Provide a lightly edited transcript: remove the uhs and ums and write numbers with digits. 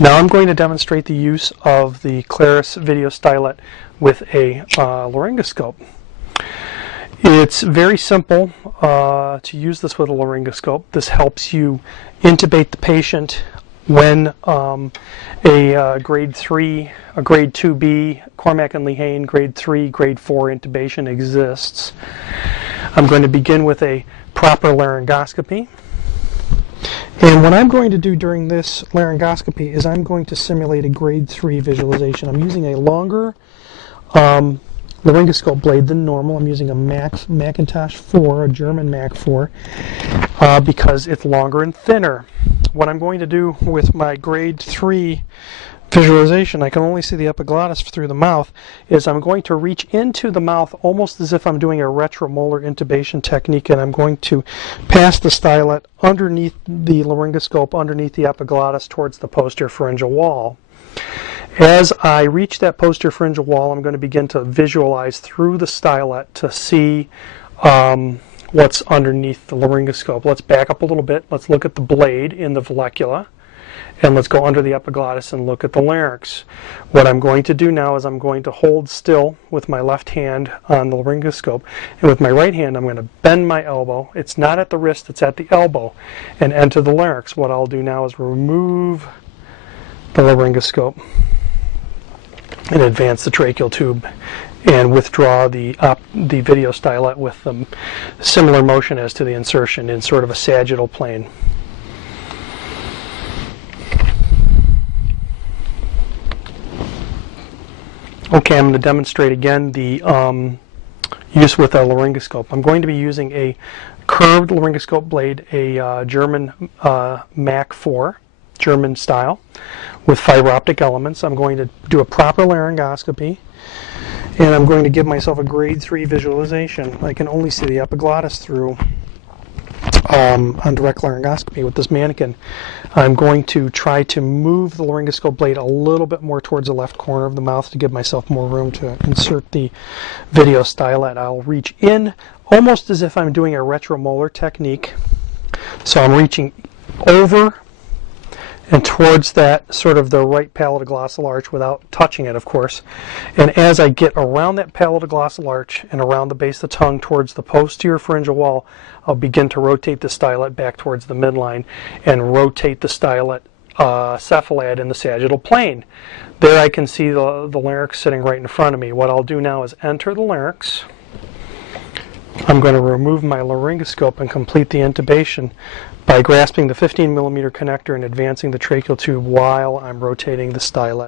Now I'm going to demonstrate the use of the Claris video stylet with a laryngoscope. It's very simple to use this with a laryngoscope. This helps you intubate the patient when a grade 3, a grade 2B, Cormack and Lehane, grade 3, grade 4 intubation exists. I'm going to begin with a proper laryngoscopy. And what I'm going to do during this laryngoscopy is I'm going to simulate a grade 3 visualization. I'm using a longer laryngoscope blade than normal. I'm using a Macintosh 4, a German Mac 4, because it's longer and thinner. What I'm going to do with my grade 3 visualization, I can only see the epiglottis through the mouth, is I'm going to reach into the mouth almost as if I'm doing a retromolar intubation technique, and I'm going to pass the stylet underneath the laryngoscope, underneath the epiglottis towards the posterior pharyngeal wall. As I reach that posterior pharyngeal wall, I'm going to begin to visualize through the stylet to see what's underneath the laryngoscope. Let's back up a little bit. Let's look at the blade in the vallecula. And let's go under the epiglottis and look at the larynx. What I'm going to do now is I'm going to hold still with my left hand on the laryngoscope, and with my right hand I'm going to bend my elbow. It's not at the wrist, it's at the elbow, and enter the larynx. What I'll do now is remove the laryngoscope and advance the tracheal tube and withdraw the video stylet with a similar motion as to the insertion in sort of a sagittal plane. Okay, I'm going to demonstrate again the use with a laryngoscope. I'm going to be using a curved laryngoscope blade, a German Mac 4, German style, with fiber optic elements. I'm going to do a proper laryngoscopy, and I'm going to give myself a grade 3 visualization. I can only see the epiglottis through on direct laryngoscopy with this mannequin. I'm going to try to move the laryngoscope blade a little bit more towards the left corner of the mouth to give myself more room to insert the video stylet. I'll reach in almost as if I'm doing a retromolar technique. So I'm reaching over and towards that sort of the right palatoglossal arch without touching it, of course. And as I get around that palatoglossal arch and around the base of the tongue towards the posterior pharyngeal wall, I'll begin to rotate the stylet back towards the midline and rotate the stylet cephalad in the sagittal plane. There I can see the larynx sitting right in front of me. What I'll do now is enter the larynx. I'm going to remove my laryngoscope and complete the intubation by grasping the 15mm connector and advancing the tracheal tube while I'm rotating the stylet.